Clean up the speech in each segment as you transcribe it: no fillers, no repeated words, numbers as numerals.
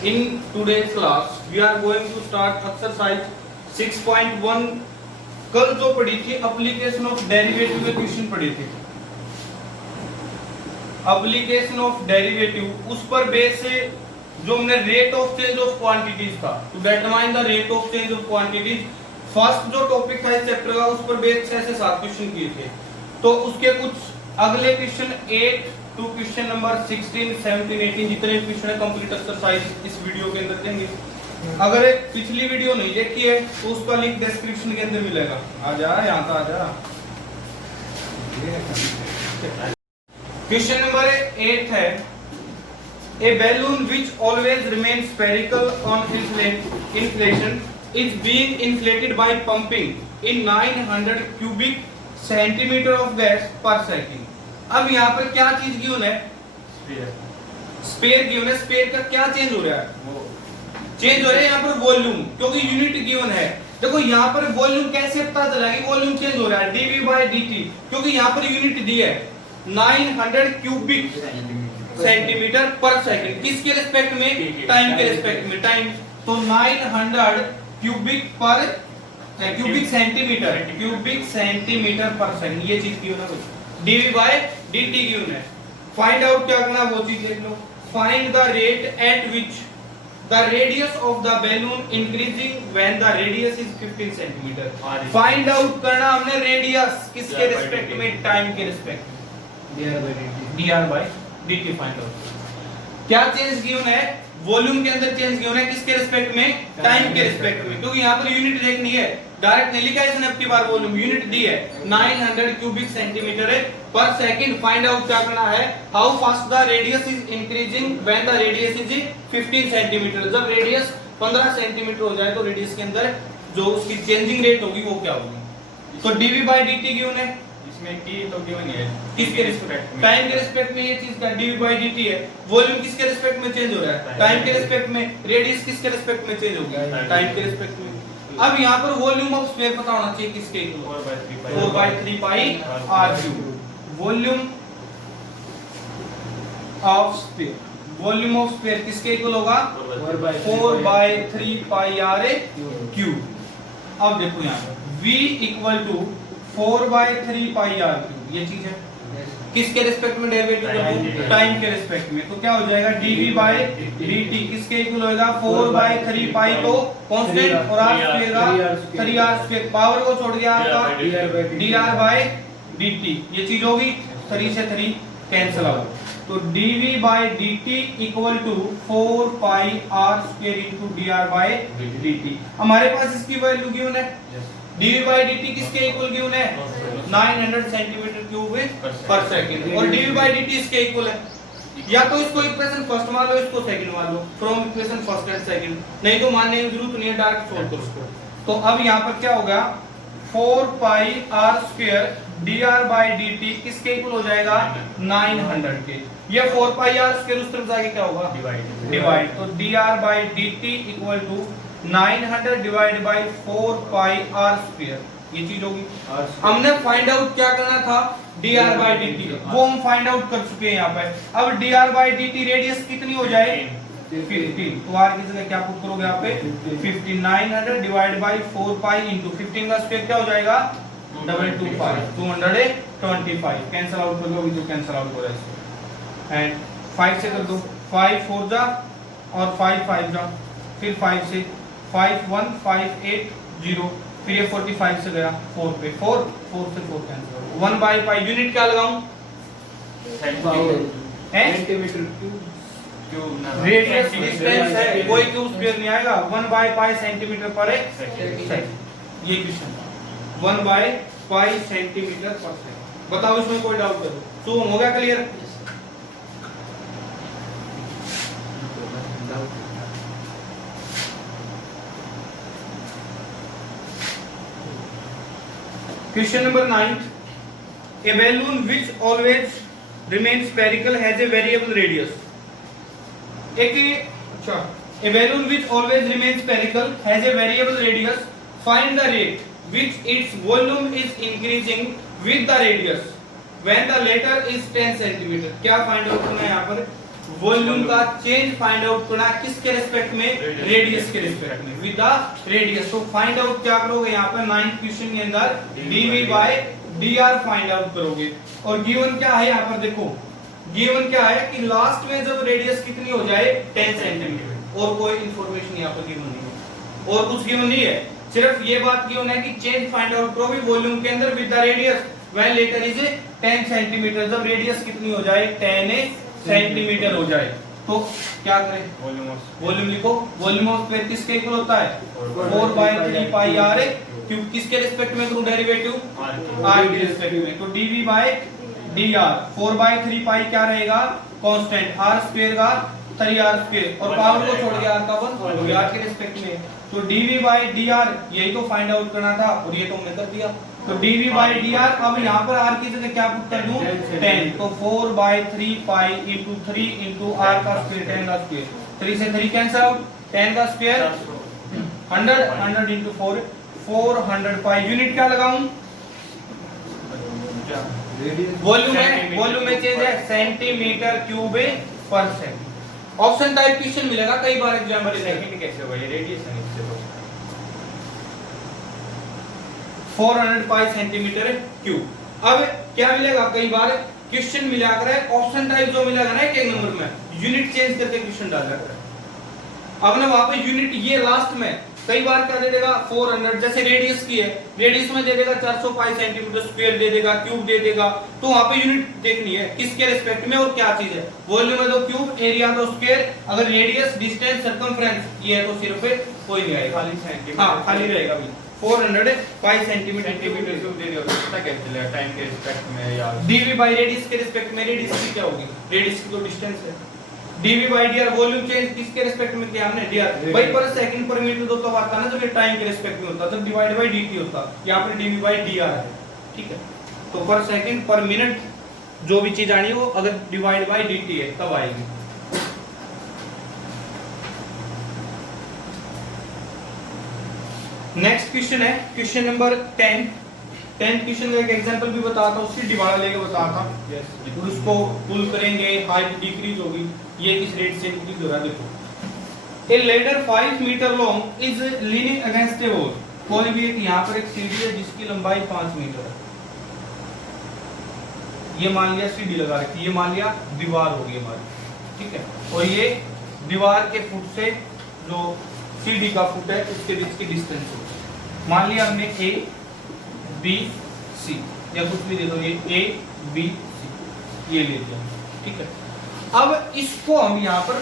In today's class, we are going to start exercise 6.1. कल जो पढ़ी थी एप्लीकेशन ऑफ डेरिवेटिव के क्वेश्चन पढ़े थे, एप्लीकेशन ऑफ डेरिवेटिव, उस पर बेस से जो हमने rate of change of quantities था, to determine the rate of change of quantities, first जो टॉपिक था इस चैप्टर का, उस पर बेस 6 से 7 क्वेश्चन किए थे। तो उसके कुछ अगले क्वेश्चन 8 टू क्वेश्चन नंबर 16, 17, 18 जितने क्वेश्चन है कंप्लीट एक्सरसाइज इस वीडियो के अंदर देंगे। अगर पिछली वीडियो नहीं देखी है तो उसका लिंक डिस्क्रिप्शन के अंदर मिलेगा। आ जा यहाँ तो आ जा। क्वेश्चन नंबर 8 है, a balloon which always remain spherical on inflation is being inflated by pumping in 900 cubic centimetre of gas per second. अब यहाँ पर क्या चीज गिवन है? स्पेयर गिवन है। स्पेयर का क्या चेंज हो रहा है? चेंज हो रहा है यहाँ पर वॉल्यूम, क्योंकि यूनिट गिवन है। देखो यहाँ पर वॉल्यूम कैसे पता चला कि वॉल्यूम चेंज हो रहा है? dV by dt, क्योंकि यहाँ पर यूनिट दी है 900 क्यूबिक सेंटीमीटर पर सेकंड। किसके रिस्पेक्ट में? टाइम के रिस्पेक्ट में। टाइम तो 900 क्यूबिक सेंटीमीटर पर सेकंड, ये चीज गिवन है। dV by dt गिवन है। फाइंड आउट क्या करना, वो चीज देख लो। Find the rate at which the radius of the balloon increasing when the radius is 15 centimeter। find out करना हमने रेडियस किसके रिस्पेक्ट में? टाइम के रिस्पेक्ट में। dr by dt find out. क्या चेंज गिवन है? वॉल्यूम के अंदर चेंज गिवन है, किसके रिस्पेक्ट में? टाइम के रिस्पेक्ट में, क्योंकि यहाँ पर यूनिट देखनी है। डायरेक्ट नहीं लिखा है इसने, अपनी बार वॉल्यूम यूनिट दी है 900 क्यूबिक सेंटीमीटर है पर सेकंड। फाइंड आउट क्या करना है? How fast the radius is increasing when the radius is 15 centimetre. जब रेडियस 15 सेंटीमीटर हो जाए तो रेडियस के अंदर जो उसकी चेंजिंग रेट होगी वो क्या होगी? तो dV by dt गिवन है, इसमें t तो गिवन है। किसके रिस्पेक्ट में? टाइम के रिस्पेक्ट में। ये चीज का dV by dt है। वॉल्यूम किसके रिस्पेक्ट में चेंज हो रहा है? टाइम के रिस्पेक्ट में। रेडियस किसके रिस्पेक्ट में चेंज होगी? टाइम के रिस्पेक्ट में। अब यहाँ पर वॉल्यूम ऑफ स्फीयर पता होना चाहिए किसके? 4/3 पाई r3। Volume of sphere, volume of sphere किसके इक्वल होगा? 4/3 पाई r क्यूब। अब देखो यहाँ पर v equal to 4/3 pi r cube, ये चीज है। किसके रिस्पेक्ट में डेरिवेटिव? टाइम के रिस्पेक्ट में। तो क्या हो जाएगा? dV by dt किसके इक्वल होगा? 4/3 पाई तो कांस्टेंट और r स्क्वायर का 3r स्क्वायर, पावर को छोड़ दिया आपका dr by dt, ये चीज होगी। 3 से 3 कैंसिल आउट, तो dV by dt equal to 4 pi r square into dr by dt। हमारे पास इसकी वैल्यू गिवन है। dV by dt किसके इक्वल गिवन है? 900 सेंटीमीटर क्यूब पर सेकंड, और dV by dt इसके इक्वल है। या तो इसको इक्वेशन फर्स्ट मान लो, इसको सेकंड मान लो, from equation first and second, नहीं तो मानने की जरूरत नहीं है, डायरेक्ट सोल्व करो इसको। तो अब यहाँ पर क्या होगा? 4 pi r square dr by dt किसके इक्वल हो जाएगा? 900 के। ये 4 पाई r स्क्वायर उस तरफ जाके क्या होगा? डिवाइड। तो dr by dt equal to 900 divide by 4 pi r square, ये चीज होगी। हमने फाइंड आउट क्या करना था? dr by dt, वो हम फाइंड आउट कर चुके हैं यहाँ पे। अब dr by dt रेडियस कितनी हो जाए? 15। तो r की जगह क्या पुट करोगे यहाँ पे? 15। 900 डिवाइड बाय 4 पाई इनटू 15 का स्क्वायर क्या हो जाएगा? 225 कैंसिल आउट कर लो, तो कैंसिल आउट हो रहा है। एंड 5 से कर दो, 5 4 जा और 5 5 जा, फिर 5 से 5 1 5 8 0, फिर ये 45 से गया 4 पे, 4 से 4 कैंसिल। 1 बाय पाई यूनिट क्या लगाऊं? Centimetre cube. रेडियस डिस्टेंस है, कोई क्यूब स्क्वायर नहीं आएगा। 1 बाय पाई सेंटीमीटर पर सेकंड, ये क्वेश्चन 1 बाय पाई सेंटीमीटर पर सेकंड। बताओ इसमें कोई डाउट है तो? हो गया clear? Question number 9. A balloon which always remains spherical has a variable radius. A balloon which always remains spherical has a variable radius. Find the rate which its volume is increasing with the radius when the latter is 10 centimeter। क्या find out करना है यहाँ पर? Volume का change find out करना किसके respect में, radius के रिस्पेक्ट में, विद द रेडियस। तो फाइंड आउट क्या करोगे यहाँ पर 9th क्वेश्चन के अंदर dv by dr find out करोगे। और गिवन क्या है यहाँ पर देखो, गिवन क्या है कि लास्ट में जब रेडियस कितनी हो जाए 10 सेंटीमीटर, और कोई इंफॉर्मेशन यहाँ पर गिवन नहीं है और कुछ गिवन नहीं है, सिर्फ ये बात गिवन है कि चेंज फाइंड आउट करोगे वॉल्यूम के अंदर with the radius when letter is 10 centimetre, जब रेडियस कितनी हो जाए 10 सेंटीमीटर हो जाए तो क्या करें, वॉल्यूम लिखो। वॉल्यूम ऑफ स्फीयर किसके इक्वल होता है 4/3 पाई r क्यूब, किसके रिस्पेक्ट में करूं डेरिवेटिव, r के रिस्पेक्ट में। तो dv बाय dr 4/3 पाई क्या रहेगा कांस्टेंट, r स्क्वायर का 3r स्क्वायर और पावर को छोड़ के r का 1 तो r के रिस्पेक्ट में। तो dv बाय dr यही तो फाइंड आउट करना था और ये तो हमने कर दिया। तो dv बाय dr, अब यहाँ पर r की जगह क्या पुट कर दूं 10, तो 4/3 पाई इंटू 3 इंटू r का स्क्वायर 10 का स्क्वायर, 3 से 3 कैंसिल आउट, 10 का स्क्वायर 100 इंटू 4 400 पाई। यूनिट क्या लगाऊं, वॉल्यूम में चेंज है सेंटीमीटर क्यूब पर सेकंड। ऑप्शन टाइप क्वेश्चन मिलेगा कई बार एग्जाम में, सेकंड कैसे होगा, ये रेडियस है इससे तो 400 पाई सेंटीमीटर क्यूब। अब क्या मिलेगा, कई बार क्वेश्चन मिला कर है ऑप्शन टाइप जो मिलेगा ना एक नंबर में यूनिट चेंज करके क्वेश्चन डाला कर, अब ना वहां पे यूनिट ये लास्ट में कई बार क्या दे देगा 400, जैसे रेडियस की है, रेडियस में दे देगा 400 पाई सेंटीमीटर स्क्वायर दे देगा, क्यूब दे देगा, तो वहां पे यूनिट देखनी है किसके रिस्पेक्ट में और क्या चीज है। वॉल्यूम है तो क्यूब, एरिया तो स्क्वायर, अगर रेडियस डिस्टेंस सर्कमफ्रेंस ये है तो सिर्फ कोई नहीं आएगा, खाली सेंटीमीटर, हां खाली रहेगा भी 400 पाई सेंटीमीटर क्यूब दे दिया, कितना कैसे चलेगा टाइम के रिस्पेक्ट में यार, dv बाय रेडियस के रिस्पेक्ट में, रेडियस की क्या होगी, रेडियस की तो डिस्टेंस है, dv by dr volume change किसके रिस्पेक्ट में किया हमने dr भाई पर सेकंड पर मिनट तो तब आता ना जब ये टाइम के रिस्पेक्ट में होता, तब डिवाइड बाय dt होता, यहां पर dv बाय dr है, ठीक है। तो पर सेकंड पर मिनट जो भी चीज आनी है वो अगर डिवाइड बाय dt है तब आएगी। नेक्स्ट क्वेश्चन है क्वेश्चन नंबर 10 क्वेश्चन का एक एग्जांपल भी बताता हूं, उसकी डिवाइड लेके बताता हूं, उसको पुल करेंगे हाइट डिक्रीज होगी, ये किस रेट से इंक्रीज हो रहा है देखो। A ladder 5 metre long is leaning against a wall, कोई भी एक यहां पर एक सीढ़ी है जिसकी लंबाई 5 मीटर है, ये मान लिया सीढ़ी लगा रखी, ये मान लिया दीवार होगी हमारी, ठीक है, और ये दीवार के फुट से जो सीढ़ी का फुट है उसके बीच की डिस्टेंस होगी, मान लिया हमने ए बी सी या कुछ भी दे दो, ये ए बी सी ये ले लिया, ठीक है। अब इसको हम यहाँ पर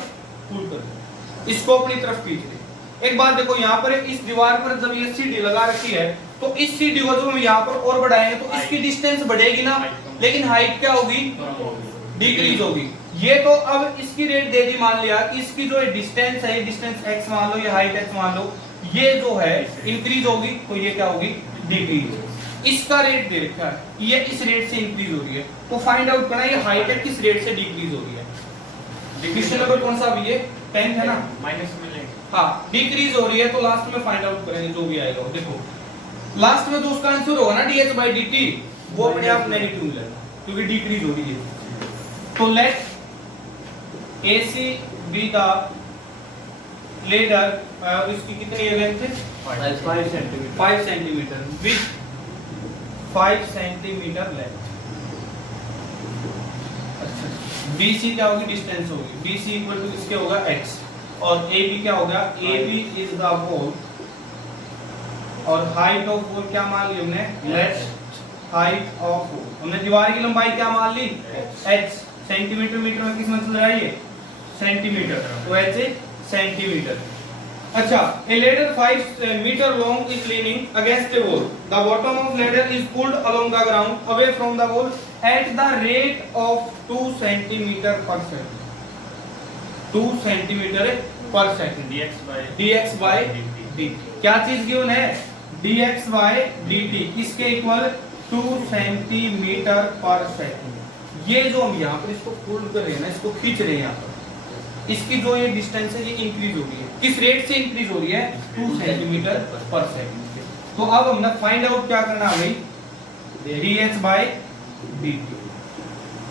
पुल कर दें, इसको अपनी तरफ खींच लें। एक बात देखो यहाँ पर इस दीवार पर जब ये सीढ़ी लगा रखी है तो इस सीढ़ी को जब हम यहाँ पर और बढ़ाएंगे तो इसकी डिस्टेंस बढ़ेगी ना, लेकिन हाइट क्या होगी, डिक्रीज होगी। ये तो अब इसकी रेट दे दी, मान लिया कि इसकी जो डिस्टेंस है, डिस्टेंस x मान लो, ये हाइट x मान लो, ये जो है इंक्रीज होगी तो ये क्या होगी डिक्रीज। इसका रेट दे रखा है, ये इस रेट से इंक्रीज हो रही है, तो फाइंड आउट करना ये हाइट है किस रेट से डिक्रीज हो रही है। क्वेश्चन नंबर कौन सा अभी ये 10th है ना, माइनस में लेंगे, हां डिक्रीज हो रही है तो लास्ट में फाइंड आउट करेंगे जो भी आएगा। देखो लास्ट में जो उसका आंसर होगा ना dh/dt वो अपने आप नेगेटिव मिलेगा क्योंकि डिक्रीज हो रही है। तो let AC be the ladder, इसकी कितनी लेंथ है 5 सेंटीमीटर विथ 5 सेंटीमीटर लेंथ। अच्छा BC क्या होगी, डिस्टेंस होगी, BC इक्वल टू किसके होगा x, और AB क्या होगा, AB इज द वॉल, और हाइट ऑफ वॉल क्या मान ली हमने, लेट हाइट ऑफ वॉल, हमने दीवार की लंबाई क्या मान ली h, सेंटीमीटर मीटर में किस में चल रहा है ये सेंटीमीटर, तो h सेंटीमीटर। अच्छा a ladder 5 meter long is leaning against a wall, the bottom of ladder is pulled along the ground away from the wall at the rate of 2 centimeter per second, 2 centimeter per second, dx by dt। क्या चीज given है, dx by dt किसके equal 2 centimetre पर second. ये जो हम यहाँ पर इसको पुल कर रहे हैं ना, इसको खींच रहे हैं यहाँ पर, इसकी जो ये डिस्टेंस है ये इंक्रीज हो रही है, किस रेट से इंक्रीज हो रही है 2 सेंटीमीटर पर सेकंड। तो अब हमने फाइंड आउट क्या करना है भाई, dh by dt।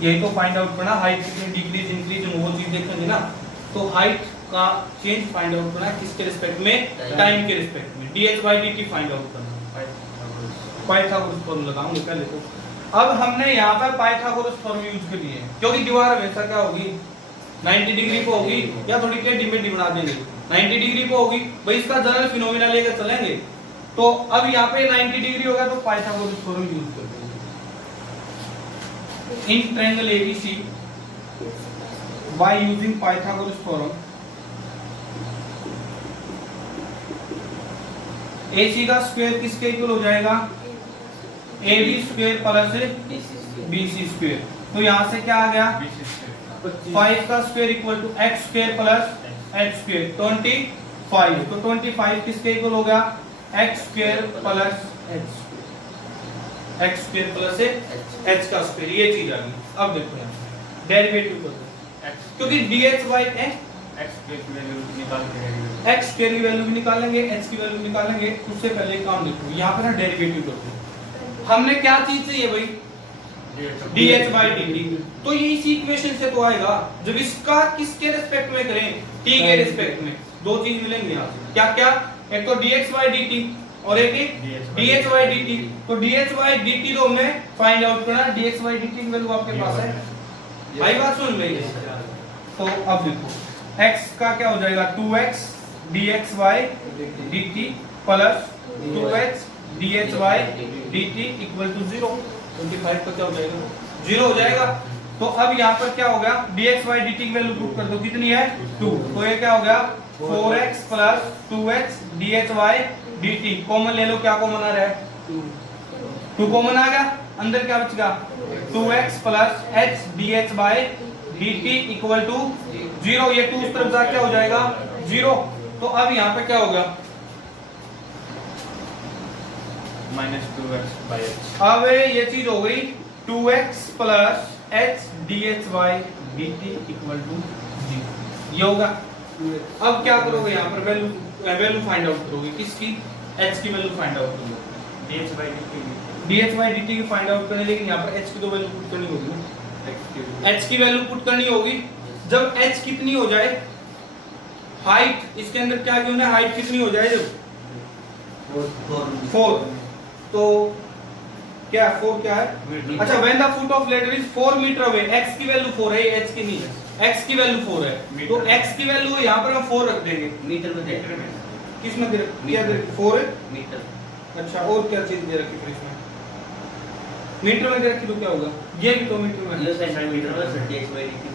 यही तो फाइंड आउट करना, हाइट कितनी डिक्रीज इंक्रीज वो चीज देखेंगे ना। तो हाइट का चेंज फाइंड आउट करना किसके रिस्पेक्ट में, टाइम के रिस्पेक्ट में, dh/dt फाइंड आउट करना। पाइथागोरस फॉर्मूला लगाऊंगे पहले तो। अब हमने यहाँ पर पाइथागोरस फॉर्मूला यूज कर लिए, क्योंकि दीवार हमेशा क्या होगी 90 डिग्री पे होगी, या थोड़ी टेढ़ी मेढ़ी बना देंगे 90 डिग्री पे होगी भाई, इसका जनरल फिनोमिना लेकर चलेंगे। तो अब यहाँ पे 90 डिग्री होगा तो पाइथागोरस फॉर्मूला यूज कर देंगे। In triangle ABC by using Pythagoras theorem, AC का स्क्वायर किसके इक्वल हो जाएगा, AB square plus BC square. तो यहाँ से क्या आ गया 5 का square equal to x square plus h square 25। तो 25 किसके इक्वल हो गया, x square plus h, x square plus h का स्क्वायर, ये चीज आ गई। अब देखो यहाँ डेरिवेटिव कर दो, क्योंकि dh बाई x स्क्वायर की वैल्यू भी निकालेंगे, h की वैल्यू निकालेंगे। उससे पहले काम देखो यहाँ पे ना डेरिवेटिव करते हैं। हमने क्या चीज चाहिए भाई, dh/dt। तो ये इसी इक्वेशन से तो आएगा जब इसका किसके रिस्पेक्ट में करें, t के रिस्पेक्ट में। दो चीज मिलेंगे यहाँ से, क्या क्या, एक तो dx/dt और एक dh/dt। तो dh/dt तो हमने फाइंड आउट करना, dx/dt की वैल्यू आपके पास है, भाई बात सुन रही है। तो अब देखो x का क्या हो जाएगा 2x dx/dt plus 2x dh/dt equal to 0। 25 का क्या हो जाएगा 0 हो जाएगा। तो अब यहाँ पर क्या हो गया, dx/dt की वैल्यू पुट कर दो, कितनी है 2। तो ये क्या हो गया 4x plus 2x dh/dt। Common ले लो, क्या कॉमन आ रहा है 2 कॉमन आ गया, अंदर क्या बचेगा 2x plus h dh/dt equal to 0। ये 2 उस तरफ जा क्या हो जाएगा 0। तो अब यहाँ पे क्या होगा -2x/h। अब ये चीज हो गई 2x plus h dh/dt equal to 0, ये होगा। अब क्या करोगे यहाँ पर वैल्यू फाइंड आउट करोगे, किसकी, h की वैल्यू फाइंड आउट करोगे, dh/dt की फाइंड आउट करने, लेकिन यहाँ पर h की तो वैल्यू पुट करनी होगी, h की वैल्यू पुट करनी होगी। जब h कितनी हो जाए, हाइट इसके अंदर क्या क्यों है, हाइट कितनी हो जाए जब 4, तो क्या 4 क्या है, अच्छा when the foot of ladder is 4 metre away, x की वैल्यू 4 है, h की नहीं है, x की वैल्यू 4 है। तो x की वैल्यू यहाँ पर हम 4 रख देंगे, मीटर में दे रहे हैं, किसमें दे क्या दे 4 है मीटर। अच्छा, और क्या चीज दे रखी फिर इसमें, मीटर में दे रखी तो क्या होगा, ये भी तो मीटर में, ये सेंटीमीटर में 30/dt,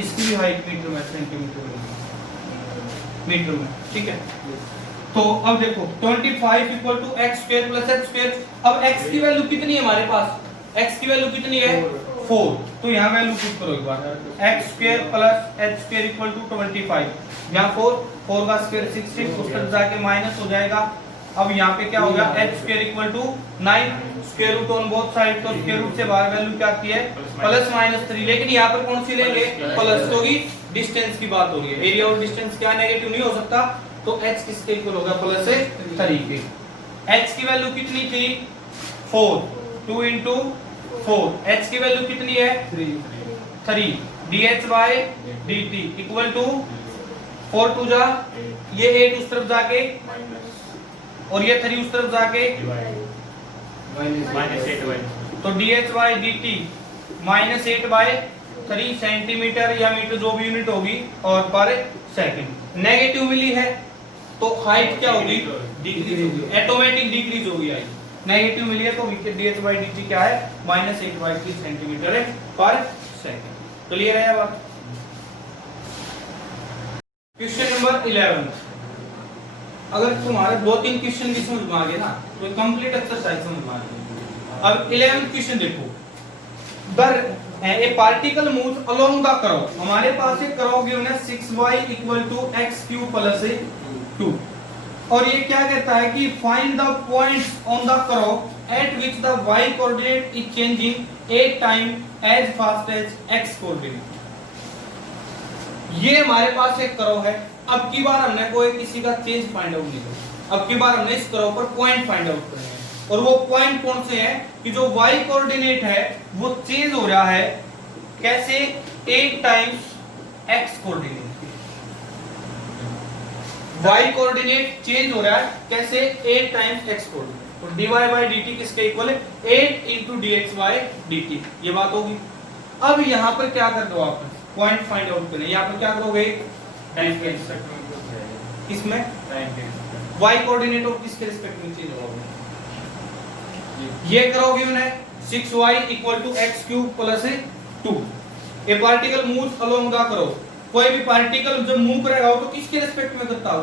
इसकी भी हाइट मीटर में, सेंटीमीटर में, मीटर में, ठीक है। तो अब देखो 25 equal to x square plus h square. अब x की वैल्यू कितनी है हमारे पास, x की वैल्यू कितनी है 4। तो यहाँ वैल्यू पुट करो एक बार, x square plus h square equal to 25, यहाँ 4 का स्क्वायर 6 उस तरफ जाके माइनस हो जाएगा। अब यहाँ पे क्या हो गया h square equal to 9, square root on both side, तो स्क्वायर रूट से बाहर वैल्यू क्या की है +-3। लेकिन यहाँ पर कौन सी लेंगे, प्लस, क्योंकि डिस्टेंस की बात हो रही है, एरिया और डिस्टेंस क्या नेगेटिव नहीं हो सकता। तो h किसके इक्वल होगा, +3 के। h की वैल्यू कितनी थी 4, 2 into 4, h की वैल्यू कितनी है 3, dh/dt इक्वल टू 4 2 जा, ये 8 उस तरफ जाके और ये 3 उस तरफ जाके तो dh/dt -8/3 सेंटीमीटर या मीटर जो भी यूनिट होगी और पर सेकंड। नेगेटिव मिली है तो हाइट क्या होगी, डिक्रीज होगी, ऑटोमेटिक डिक्रीज होगी हाइट। नेगेटिव मिली है तो dh/dt क्या है -8/3 सेंटीमीटर है पर सेकंड। क्लियर है बात। क्वेश्चन नंबर 11, अगर तुम्हारे 2-3 क्वेश्चन भी समझ में आ गए ना तो कंप्लीट एक्सरसाइज समझ में आ गई। अब 11th क्वेश्चन देखो, ए particle moves along the curve. हमारे पास एक कर्व गिवन है 6y = x³ + 2 और ये क्या कहता है कि find the points on the curve at which the y coordinate is changing 8 time as fast as x coordinate. ये हमारे पास एक कर्व है। अब की बार हमने कोई किसी का चेंज फाइंड आउट नहीं किया, अब की बार हमने इस कर्व पर पॉइंट फाइंड आउट करना है। और वो पॉइंट कौन से हैं कि जो y कोऑर्डिनेट है वो चेंज हो रहा है कैसे 8 times x coordinate, y coordinate change हो रहा है कैसे 8 टाइम्स x कोऑर्डिनेट। तो dy बाई dt किसके इक्वल है 8 इंटू dx बाई dt, ये बात होगी। अब यहां पर क्या कर दो आप पॉइंट फाइंड आउट करें, यहां पर क्या करोगे टाइम के रिस्पेक्ट में कुछ है, इसमें टाइम के रिस्पेक्ट y कोऑर्डिनेट और किसके रिस्पेक्ट में चेंज होगा, ये करोगे उन्हें 6y equal to x cube plus 2। A particle moves along the curve, कोई भी पार्टिकल जब मूव करेगा तो किसके रिस्पेक्ट में करता है,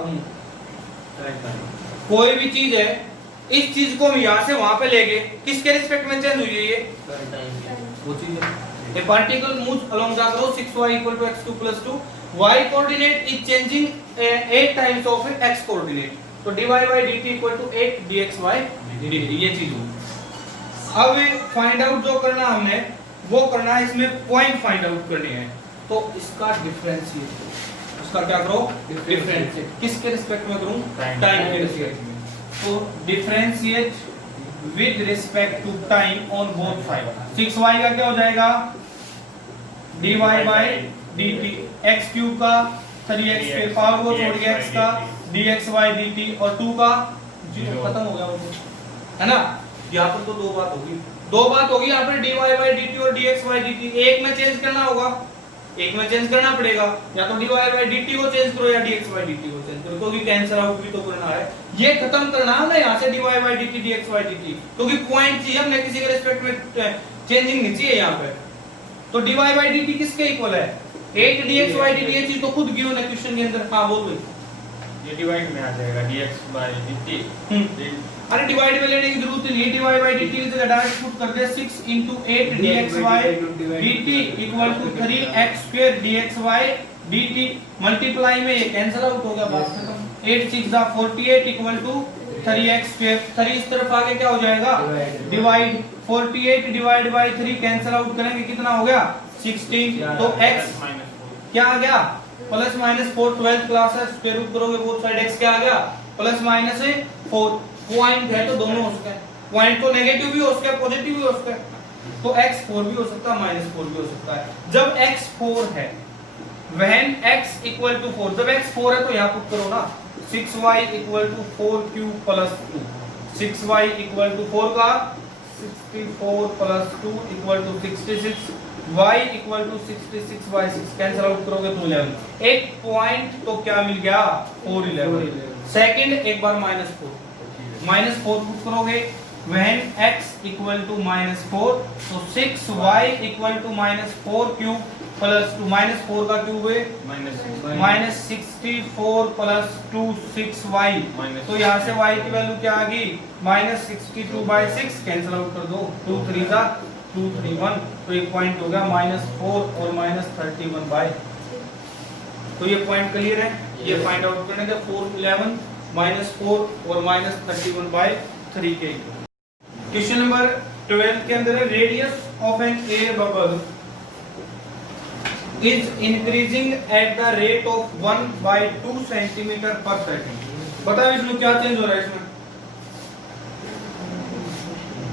कोई भी चीज है इस चीज को हम यहां से वहां पे ले गए किसके रिस्पेक्ट में चेंज हुई है ये वो चीज है। A particle moves along the curve 6y equal to x cube plus 2, y coordinate is changing 8 times of x coordinate, तो dy by dt equal to 8 dx by dt, ये चीज होगी। अब फाइंड आउट जो करना हमने वो करना है, इसमें पॉइंट फाइंड आउट करने हैं, तो इसका डिफरेंशिएट, उसका क्या करो डिफरेंशिएट, किसके रिस्पेक्ट में करूं टाइम के रिस्पेक्ट में, तो differentiate with respect to time on both side. 6y का क्या हो जाएगा dy by dt, x cube का 3x पे पावर को छोड़ के x का dx बाय dt और 2 का 0 खत्म हो गया वो, है ना। यहाँ पर तो दो बात होगी यहाँ पर dy बाय dt और dx बाय dt, एक में चेंज करना होगा, एक में चेंज करना पड़ेगा, या तो dy बाय dt को चेंज करो या dx बाय dt को चेंज करो, क्योंकि कैंसिल आउट भी तो करना है, ये खत्म करना है ना यहाँ से dy by dt dx by dt, क्योंकि पॉइंट चाहिए हमने, किसी के रिस्पेक्ट में चेंजिंग नहीं चाहिए यहाँ पे। तो dy बाय dt किसके इक्वल है 8 dx बाय dt, ये चीज तो खुद गिवन है क्वेश्चन के अंदर। हां बोल भाई, ये डिवाइड में आ जाएगा dx बाय dt, अरे डिवाइड में लेने की जरूरत नहीं है, डिवाइड बाय dt की जगह डायरेक्ट पुट कर दे 6 into 8 dx by dt equal to 3x square dx by dt, multiply में ये कैंसिल आउट हो गया, बात खत्म। 8 6 जा 48 इक्वल टू 3x स्क्वायर, 3 इस तरफ आगे क्या हो जाएगा divide, 48 divide by 3 cancel out करेंगे कितना हो गया 16, तो x क्या आ गया प्लस माइनस 4, 12th क्लास है, स्क्वायर रूट करोगे बोथ साइड x क्या आ गया प्लस माइनस 4, पॉइंट है तो दोनों हो सकते हैं, पॉइंट तो नेगेटिव भी हो सकता है पॉजिटिव भी हो सकता है, तो x 4 भी हो सकता है माइनस 4 भी हो सकता है। जब x 4 है when x इक्वल टू 4, जब x 4 है तो यहाँ पुट करो ना 6y equal to 4 cube plus 2, 6y equal to 4 का 64 plus 2 equal to 66, y equal to 66 by 6 cancel out करोगे तो 11, एक पॉइंट तो क्या मिल गया 4 11, सेकंड एक बार माइनस 4 पुट करोगे when x इक्वल टू -4, तो 6y equal to -4 cube plus 2, -4 का क्यूब है -64 प्लस 2 6y, तो यहाँ से y की वैल्यू क्या आ गई -62 बाय 6 कैंसिल आउट कर दो, 2 3 जा 2 3 1, तो एक पॉइंट हो गया -4 और -31 बाय, तो ये पॉइंट क्लियर है, ये फाइंड आउट करने का 4 11 -4 और -31 बाय 3 के। क्वेश्चन नंबर 12 के अंदर है radius of an air bubble is increasing at the rate of 1/2 centimeter per second। बताओ विष्णु क्या चेंज हो रहा है इसमें,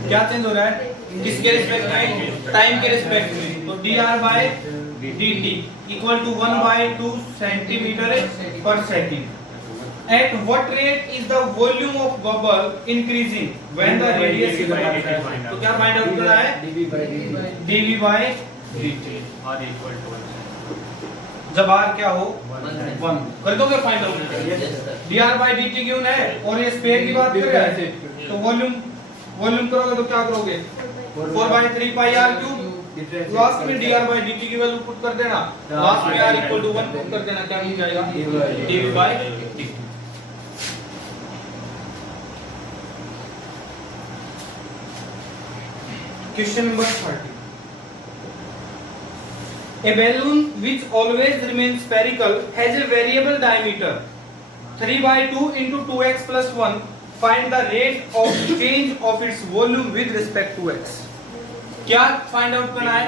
क्या चेंज हो रहा है किसके रिस्पेक्ट में टाइम के रिस्पेक्ट में, तो dr by dt equal to 1/2 centimetre पर second. At what rate is the volume of bubble increasing when the radius is applied? तो क्या फाइंड आउट करना है dv by dt r equal to 1, जब r क्या हो 1 कर दोगे find out, dr by dt given है और ये स्पेयर की बात कर रहा है, तो वॉल्यूम करोगे तो क्या करोगे 4/3 pi r क्यूब, लास्ट में dr by dt की वैल्यू पुट कर देना, लास्ट में r इक्वल टू 1 पुट कर देना, क्या मिल जाएगा dv by dt। Question number 30. A balloon which always remains spherical has a variable diameter 3/2 into 2x plus 1. Find the rate of change of its volume with respect to x. क्या find out करना है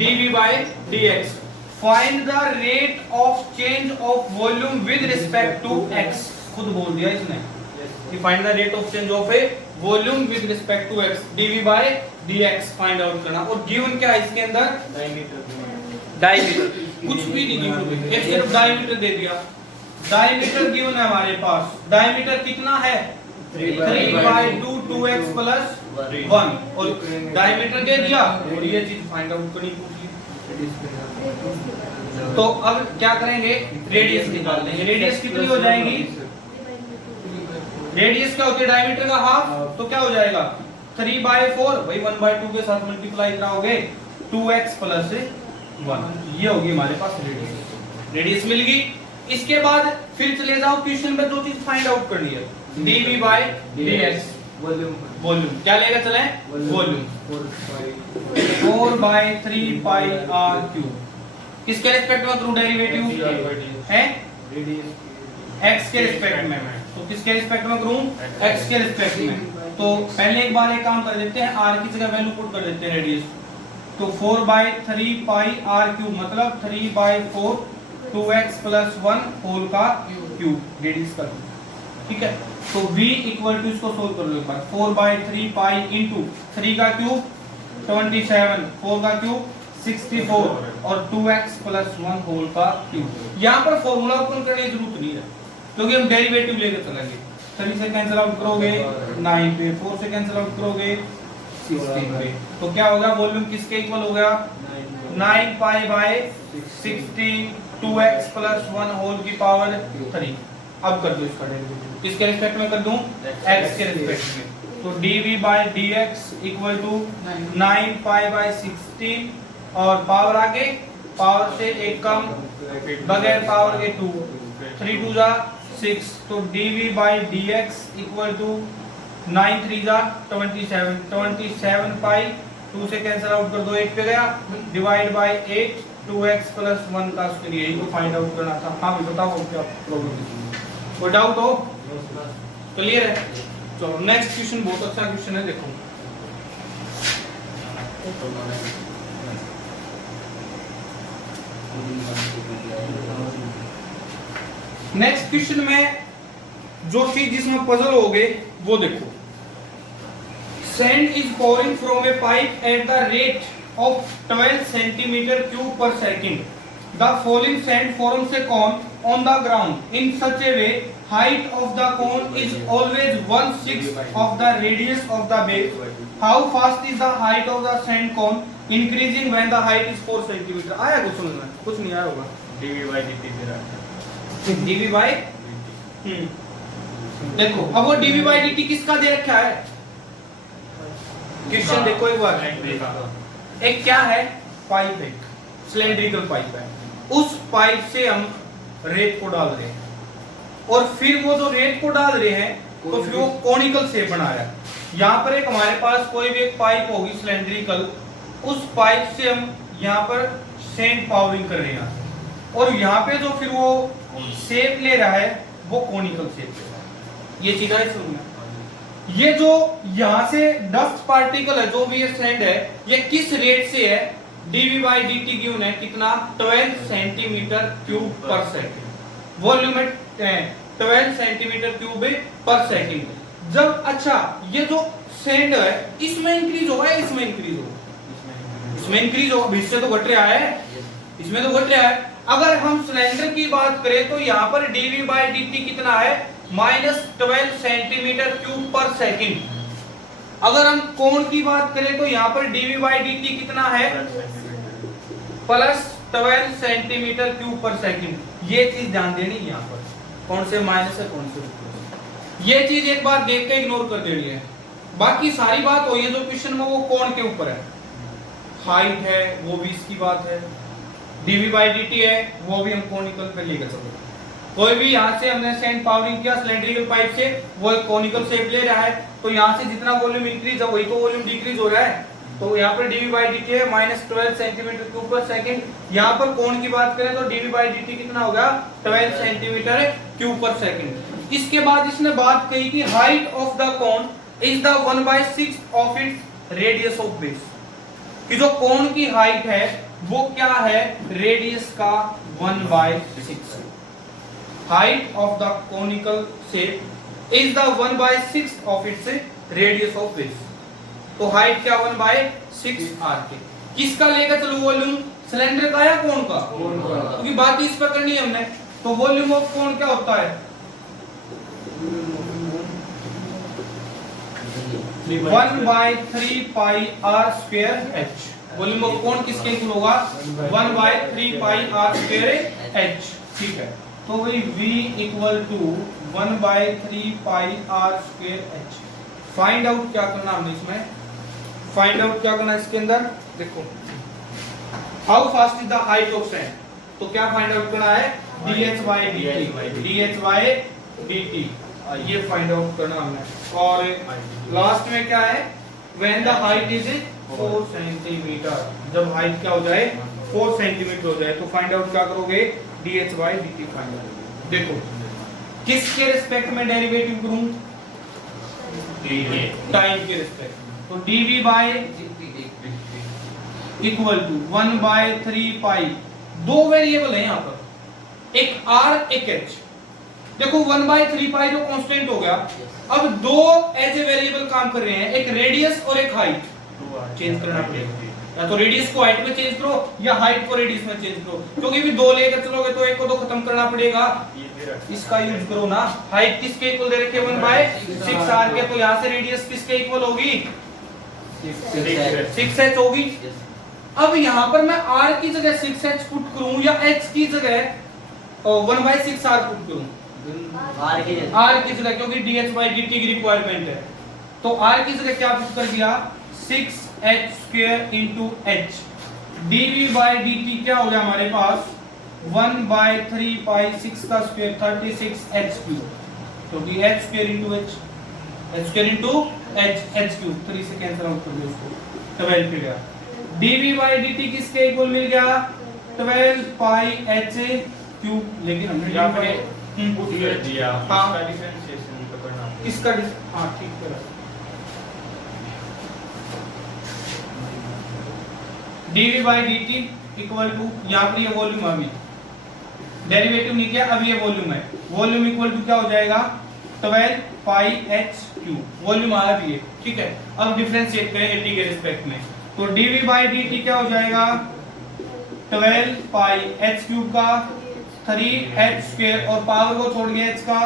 dv by dx. Find the rate of change of volume with respect to x. खुद बोल दिया इसने, कि find the rate of change of a volume with respect to x dv by dx find out करना। और given क्या है इसके अंदर? डायमीटर। कुछ भी नहीं गिवन, एक सिर्फ डायमीटर दे दिया। डायमीटर गिवन है हमारे पास। डायमीटर कितना है? 3/2 2x प्लस 1 और डायमीटर दे दिया और ये चीज फाइंड आउट करनी पूछ ली। तो अब क्या करेंगे? रेडियस निकाल लेंगे। रेडियस कितनी हो जाएगी? रेडियस क्या होती है? डायमीटर का हाफ, तो क्या हो जाएगा? 3/4 भाई 1/2 के साथ मल्टीप्लाई कराओगे 2x प्लस 1, ये होगी हमारे पास रेडियस। रेडियस मिल गई। इसके बाद फिर चले जाओ क्वेश्चन में, जो चीज फाइंड आउट करनी है dv by dx वॉल्यूम। क्या लेगा चले? Volume 4/3 pi r cube। किसके रिस्पेक्ट में करूं डेरिवेटिव? है x के रिस्पेक्ट में। तो किसके रिस्पेक्ट में करूं? x के रिस्पेक्ट में। तो पहले एक बार एक काम कर देते हैं, r की जगह वैल्यू पुट कर देते हैं रेडियस। तो 4/3 pi r cube मतलब 3/4 2x प्लस 1 होल का क्यूब रेडियस का। ठीक है, तो v इक्वल टू, इसको सोल्व कर लो एक बार, 4/3 pi इंटू 3 का क्यूब 27, 4 का क्यूब 64 और 2x प्लस 1 होल का क्यूब। यहाँ पर फॉर्मूला ओपन करने की जरूरत नहीं है क्योंकि हम डेरिवेटिव लेकर चलेंगे। 3 से कैंसिल आउट करोगे 9 पे, 4 से कैंसिल आउट करोगे 16 पे, तो क्या होगा? वॉल्यूम किसके इक्वल हो गया? 9 pi by 16 2x plus 1 whole की पावर 3। अब कर दो इसका डेरिवेटिव। किसके रिस्पेक्ट में कर दूं? x के रिस्पेक्ट में। तो dv by dx equal to 9 pi by 16 और पावर आगे, पावर से एक कम, बगैर पावर के 2, 3 2 जा 6, तो dv by dx equal to 9 3 जा 27, 27 पाई 2 से कैंसिल आउट कर दो, 1 पे गया, डिवाइड बाय 8 2x प्लस 1 का स्क्वायर। यही को फाइंड आउट करना था। हाँ भी बताओ क्या प्रॉब्लम? कोई डाउट हो? क्लियर है? चलो नेक्स्ट क्वेश्चन, बहुत अच्छा क्वेश्चन है, देखो। नेक्स्ट क्वेश्चन में जो चीज जिसमें पजल हो गए वो देखो। Sand is pouring from a pipe at the rate of 12 centimetre cube per second. The falling sand forms a cone on the ground in such a way height of the cone is always 1/6 of the radius of the base. How fast is the height of the sand cone increasing when the height is 4 cm? आया कुछ समझ में? कुछ नहीं आया होगा। dv by dt दे रहा है। dv by देखो अब वो dv by dt किसका दे रखा है? क्वेश्चन देखो एक बार। एक क्या है? पाइप, एक सिलेंड्रिकल पाइप है। उस पाइप से हम रेत को डाल रहे हैं और फिर वो जो रेत को डाल रहे हैं तो फिर वो कोनिकल शेप बना रहा है। यहाँ पर एक हमारे पास कोई भी एक पाइप होगी सिलेंड्रिकल, उस पाइप से हम यहाँ पर सैंड पावरिंग कर रहे हैं और यहाँ पे जो फिर वो शेप ले रहा है वो कोनिकल शेप ले रहा है। ये चीज है शुरू में। ये जो यहाँ से डस्ट पार्टिकल है, जो भी ये सैंड है, ये किस रेट से है? dv by dt गिवन है कितना? 12 सेंटीमीटर क्यूब पर सेकंड। वॉल्यूम है 12 सेंटीमीटर क्यूब पर सेकंड। जब अच्छा ये जो सैंड है इसमें इंक्रीज होगा, इसमें इंक्रीज होगा, इसमें इंक्रीज होगा, इससे तो घट रहा है, इसमें तो घट रहा है। अगर हम सिलेंडर की बात करें तो यहाँ पर dv by dt कितना है? -12 सेंटीमीटर क्यूब पर सेकंड। अगर हम कोण की बात करें तो यहाँ पर dv by dt कितना है? +12 सेंटीमीटर क्यूब पर सेकंड। ये चीज ध्यान देनी है यहाँ पर, कौन से माइनस है कौन से प्लस। ये चीज एक बार देख के इग्नोर कर देनी है। बाकी सारी बात हो, ये जो क्वेश्चन में वो कोण के ऊपर है, हाइट है वो भी इसकी बात है, dv by dt है वो भी हम कोनिकल पे लेकर चलो। कोई भी यहाँ से हमने सैंड पावरिंग किया सिलेंड्रिकल पाइप से, वो एक कोनिकल शेप ले रहा है, तो यहाँ से जितना वॉल्यूम इंक्रीज है वही तो वॉल्यूम डिक्रीज हो रहा है। तो यहाँ पर dv by dt है -12 सेंटीमीटर क्यूब पर सेकंड। यहाँ पर कोण की बात करें तो dv by dt कितना होगा? 12 सेंटीमीटर क्यूब पर सेकंड। इसके बाद इसने बात कही कि height of the cone is the 1/6 of its radius of base, कि जो कोन की हाइट है वो क्या है? रेडियस का 1/6। Height of the conical shape is the 1/6 of its radius of width. तो हाइट क्या 1/6 आर के। किसका लेकर चलो वॉल्यूम, सिलेंडर का या कोन का, क्योंकि बात इस पर करनी है हमने। तो वॉल्यूम ऑफ कोन क्या होता है 1/3 pi r square h. Volume of cone किसके इक्वल होगा 1/3 पाई आर स्क्वायर एच। ठीक है, तो वही V equal to 1/3 pi r square h. Find out क्या करना हमने इसमें, फाइंड आउट क्या करना है इसके अंदर, देखो how fast is the height of sand. तो क्या फाइंड आउट करना है dH/dt, ये फाइंड आउट करना हमने। और लास्ट में क्या है when the height is 4 centimetre, जब हाइट क्या हो जाए 4 सेंटीमीटर हो जाए तो फाइंड आउट क्या करोगे dH/dt फाइंड आउट। देखो किसके रिस्पेक्ट में डेरिवेटिव करूं, टाइम के रिस्पेक्ट। तो dV/dt इक्वल टू 1/3 पाई, दो वेरिएबल है यहाँ पर, एक R एक H। देखो 1/3 पाई जो कांस्टेंट हो गया, अब दो एज ए वेरिएबल काम कर रहे हैं, एक रेडियस और एक हाइट। चेंज करना पड़ेगा, या तो रेडियस को हाइट में चेंज करो या हाइट को रेडियस में चेंज करो, क्योंकि भी दो लेकर चलोगे तो एक को तो खत्म करना पड़ेगा। इसका यूज करो ना, हाइट किसके इक्वल दे रखे 1/6 आर के, तो यहाँ से रेडियस किसके इक्वल होगी 6h होगी। अब यहाँ पर मैं r की जगह 6h पुट करूं या h की जगह 1/6 r पुट करूं, r की जगह, क्योंकि dH/dt की रिक्वायरमेंट है। तो r की जगह क्या पुट कर दिया 6h² into h। dV/dt क्या हो गया हमारे पास 1/3 पाई 6 का स्क्वायर 36h³, क्योंकि h² into h, h² into h3 3 से कैंसिल आउट कर दो इसको, 12 पे गया। dV/dt किसके इक्वल मिल गया 12 पाई h³, लेकिन हमने यहाँ पे पुट कर दिया, हाँ इसका डिफरेंशिएशन तो करना है। इसका हाँ ठीक है। dV/dt इक्वल टू, यहाँ पर ये वॉल्यूम अभी डेरिवेटिव नहीं किया, अभी ये वॉल्यूम है, वॉल्यूम इक्वल टू क्या हो जाएगा 12 पाई h³, वॉल्यूम आया भी है। ठीक है, अब डिफरेंशिएट करें 80 के रिस्पेक्ट में, तो dV/dt क्या हो जाएगा 12 पाई h³ का 3h² और पावर को छोड़ गया h का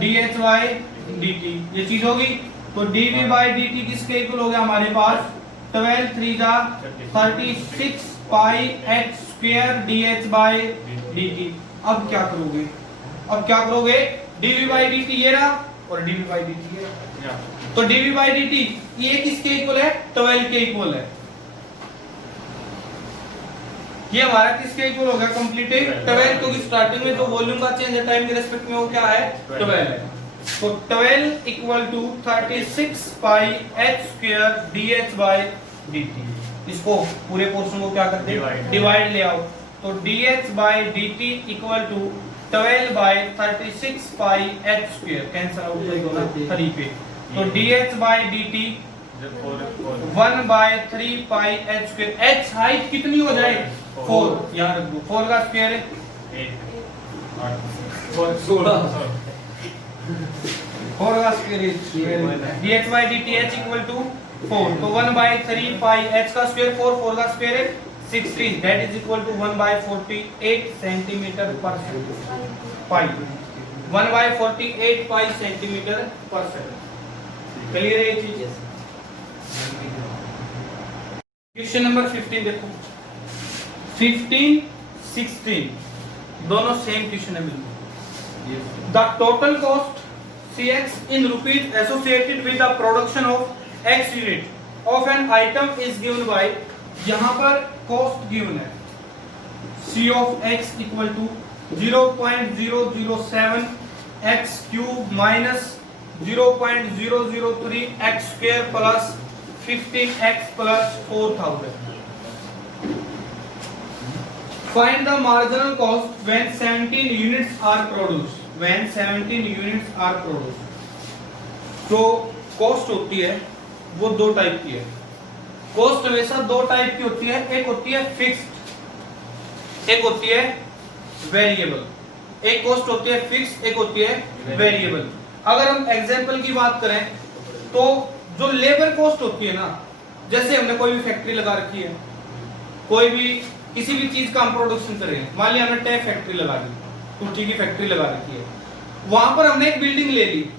dH/dt, ये चीज होगी। तो dV/dt किसके इक्वल हो गया हमारे पास 12 3 जा 36 पाई h² dH/dt। अब क्या करोगे, अब क्या करोगे dV/dt ये रहा और dV/dt ये रहा, तो dV/dt ये किसके इक्वल है 12 के इक्वल है, ये हमारा किसके इक्वल हो गया कंप्लीटेड 12, क्योंकि स्टार्टिंग में जो वॉल्यूम का चेंज है टाइम के रिस्पेक्ट में वो क्या है 12 है। तो 12 equal to 36 pi h² dH/dt। इसको पूरे पोर्शन को क्या करते हैं डिवाइड ले आओ, तो dH/dt equal to 12/36 pi h², cancel out कर दो ना 3 पे, तो dH/dt 1/3 पाई h², h हाइट कितनी हो जाए 4, यहाँ रख दो 4 का स्क्वायर है 16, 4 का स्क्वायर है dH/dt h इक्वल टू 4, तो 1/3 पाई h का स्क्वायर 4, 4 का स्क्वायर है 16, that is equal to 1/48 centimetre पर सेकंड, पाई 1/48 पाई सेंटीमीटर पर सेकंड। क्लियर है ये चीज। क्वेश्चन नंबर 15 देखो, 15 16 दोनों सेम क्वेश्चन है बिल्कुल। The total cost CX in rupees associated with the production of X unit of an item is given by, यहाँ पर कॉस्ट गिवन है C of X equal to 0.007 x³ minus 0.003 x² plus 15x plus 4000. Find the marginal cost when 17 units are produced. When 17 units are produced. तो cost होती है वो दो type की है। कॉस्ट हमेशा दो टाइप की होती है, एक होती है फिक्स्ड, एक होती है वेरिएबल। एक कॉस्ट होती है फिक्स्ड, एक होती है वेरिएबल। अगर हम एग्जांपल की बात करें तो जो लेबर कॉस्ट होती है ना, जैसे हमने कोई भी फैक्ट्री लगा रखी है, कोई भी किसी भी चीज का हम प्रोडक्शन कर रहे हैं, मान लिया हमने टैप फैक्ट्री लगा दी, टूटी की फैक्ट्री लगा रखी है, वहां पर हमने एक बिल्डिंग ले ली।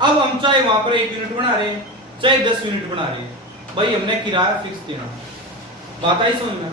अब हम चाहे वहां पर 1 यूनिट बना रहे हैं चाहे 10 यूनिट बना रहे हैं, भाई हमने किराया फिक्स देना। बात आई समझ में?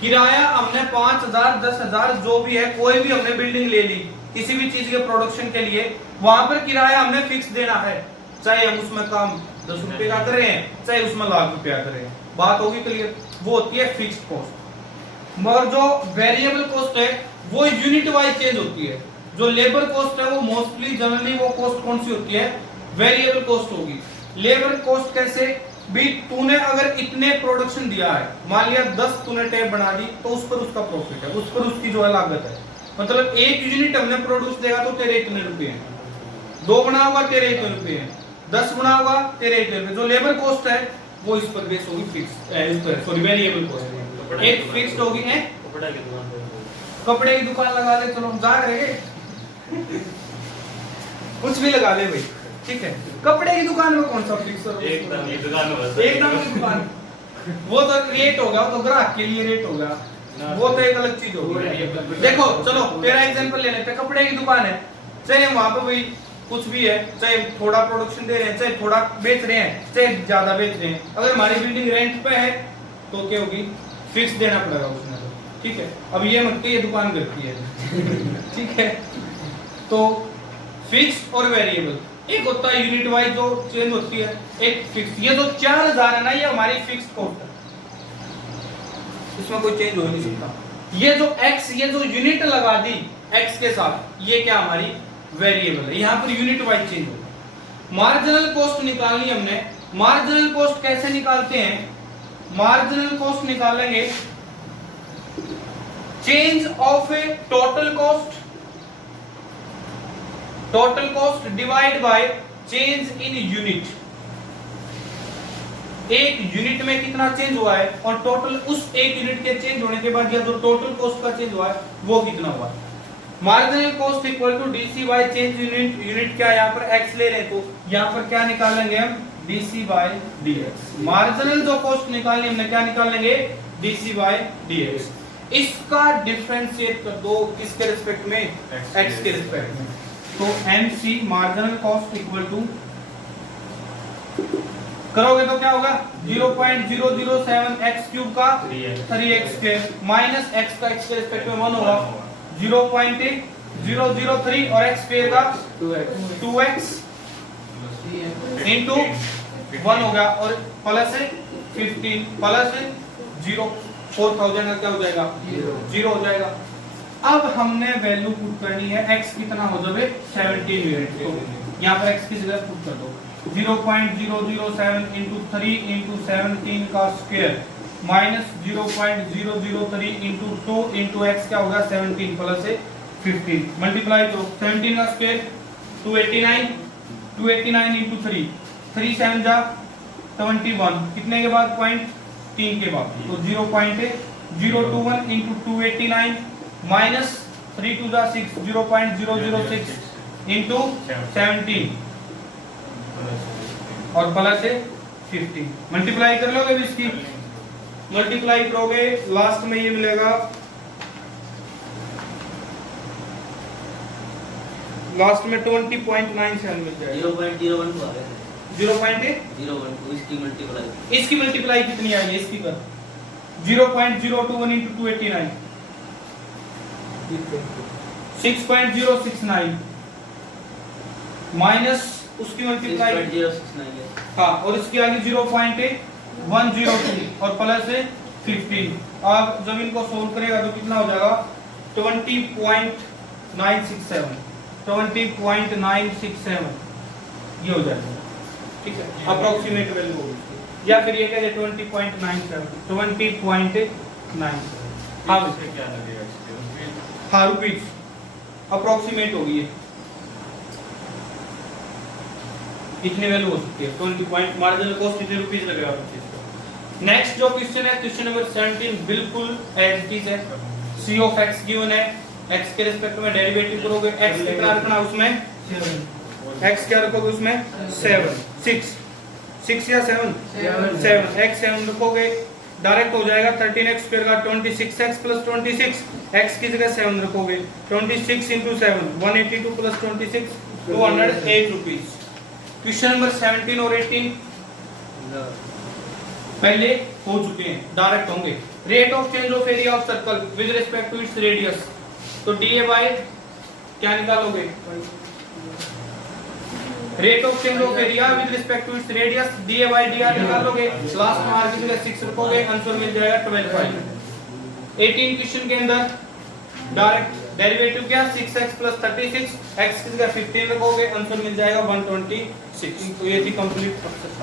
किराया हमने 5,000 10,000 जो भी है, कोई भी हमने बिल्डिंग ले ली किसी भी चीज के प्रोडक्शन के लिए, वहां पर किराया हमने फिक्स देना है, चाहे हम उसमें काम 10 रुपए का कर रहे हैं चाहे उसमें लाख रुपया कर रहे हैं। बात होगी क्लियर? वो होती है फिक्स्ड कॉस्ट। मगर जो वेरिएबल कॉस्ट है वो यूनिट वाइज चेंज होती है। जो लेबर कॉस्ट है वो मोस्टली जनरली वो कॉस्ट कौन सी होती है? वेरिएबल कॉस्ट होगी। लेबर कॉस्ट कैसे भी, तूने अगर इतने प्रोडक्शन दिया है, मान लिया 10 तूने टैप बना दी, तो उस पर उसका प्रॉफिट है, उस पर उसकी जो है लागत है। मतलब 1 यूनिट हमने प्रोड्यूस देगा तो तेरे इतने रुपए हैं, 2 बना होगा तेरे इतने रुपए हैं, 10 बना होगा तेरे इतने रुपए। जो लेबर कॉस्ट है वो इस पर बेस होगी, फिक्स सॉरी वेरिएबल कॉस्ट। एक फिक्स्ड होगी है, कपड़े की दुकान लगा ले, चलो हम जाग रहे कुछ भी लगा ले भाई, ठीक है। कपड़े की दुकान में कौन सा फिक्स है? एकदम की दुकान में, एकदम की दुकान, वो तो रेट हो गया, वो तो ग्राहक के लिए रेट हो गया, वो तो एक अलग चीज होगी। देखो चलो तेरा एग्जांपल ले लेते हैं, कपड़े की दुकान है, चाहे वहां पे भाई कुछ भी है, चाहे थोड़ा प्रोडक्शन दे रहे हैं चाहे थोड़ा बेच रहे हैं चाहे ज्यादा बेच रहे हैं, अगर हमारी बिल्डिंग रेंट पे है तो क्या होगी? फिक्स देना पड़ेगा उसमें, ठीक है। अब ये मत कि ये दुकान करती है ठीक है। तो फिक्स्ड और वेरिएबल, एक होता है यूनिट वाइज जो चेंज होती है, एक फिक्स। ये जो 4,000 है ना, ये हमारी फिक्स्ड कॉस्ट है, इसमें कोई चेंज हो नहीं सकता। ये जो x, ये जो यूनिट लगा दी x के साथ, ये क्या हमारी वेरिएबल है, यहां पर यूनिट वाइज चेंज होगा। मार्जिनल कॉस्ट निकालनी हमने। मार्जिनल कॉस्ट कैसे निकालते हैं? मार्जिनल कॉस्ट निकालेंगे change of A total cost, total cost divide by change in unit. एक यूनिट में कितना चेंज हुआ है और टोटल उस एक यूनिट के चेंज होने के बाद या जो टोटल कॉस्ट का चेंज हुआ है वो कितना हुआ है। Marginal cost equal to DC by change unit. Unit क्या, यहाँ पर एक्स ले रहे तो यहाँ पर क्या निकालेंगे हम? DC by DX. मार्जिनल जो कॉस्ट निकालनी हमने क्या निकालेंगे? DC by DX. इसका डिफरेंशिएट कर दो किसके रिस्पेक्ट में? एक्स के रिस्पेक्ट में। तो MC marginal cost equal to, करोगे तो क्या होगा? 0.007 x क्यूब का 3x स्क्वायर माइनस x का x के रिस्पेक्ट में 1 होगा 0.003 और x स्क्वायर का 2x इनटू 1 हो गया और प्लस 15 प्लस 0 4000 का क्या हो जाएगा? 0 हो जाएगा। अब हमने वैल्यू पुट करनी है, x कितना हो जाए? 17 यूनिट। तो यहाँ पर x की जगह पुट कर दो 0.007 इंटू 3 इंटू 17 का square minus 0.003 into 2 into x क्या होगा? 17 प्लस 15 मल्टीप्लाई करो 17 का स्क्वायर 289 इंटू 3 3 7 जा 21 कितने के बाद? 0.3 के बाद, तो 0.021 इंटू 289 माइनस 3 2 जा 6 0.006 इंटू 17 और प्लस 15 मल्टीप्लाई कर लोगे भी इसकी, मल्टीप्लाई करोगे लास्ट में ये मिलेगा, लास्ट में 20.97 मिल जाएगा। 0.01 को आ गया 0.01 इसकी इसकी मल्टीप्लाई मल्टीप्लाई कितनी आई है इसकी कर 0.021 into 289 6.069 माइनस उसकी मल्टीप्लाई 6.069 है। हाँ और इसकी आगे 0.102 और प्लस 15। अब जब इनको सोल्व करेगा तो कितना हो जाएगा 20.967 ये हो जाएगा, ठीक है। अप्रोक्सीमेट वैल्यू होगी या फिर ये कह 20.97 हाँ क्या लगेगा? हाँ रुपीज अप्रोक्सीमेट होगी ये, इतनी वैल्यू हो सकती है 20 पॉइंट मार्जिनल कॉस्ट इतने रुपीस लगेगा हर चीज को। नेक्स्ट जो क्वेश्चन है क्वेश्चन नंबर 17 बिल्कुल एज इट इज है। c ऑफ x गिवन है, x के रिस्पेक्ट में डेरिवेटिव करोगे, x कितना रखना उसमें x क्या रखोगे उसमें 7 6 या 7 7 x 7 रखोगे डायरेक्ट हो जाएगा 13x स्क्वायर का 26x प्लस 26 x की जगह 7 रखोगे 26 into 7 182 plus 26 208 rupees. Question number 17 और 18 पहले हो चुके हैं, डायरेक्ट होंगे। Rate of change of area of circle with respect to its radius, तो डीए बाय क्या निकालोगे, rate of change of area with respect to its radius DA by DR निकालोगे, लास्ट में आर की जगह 6 रखोगे, आंसर मिल जाएगा 12/5। 18 क्वेश्चन के अंदर डायरेक्ट डेरिवेटिव क्या 6x प्लस 36 x की जगह 15 रखोगे, आंसर मिल जाएगा 126। तो ये थी कंप्लीट प्रोसेस।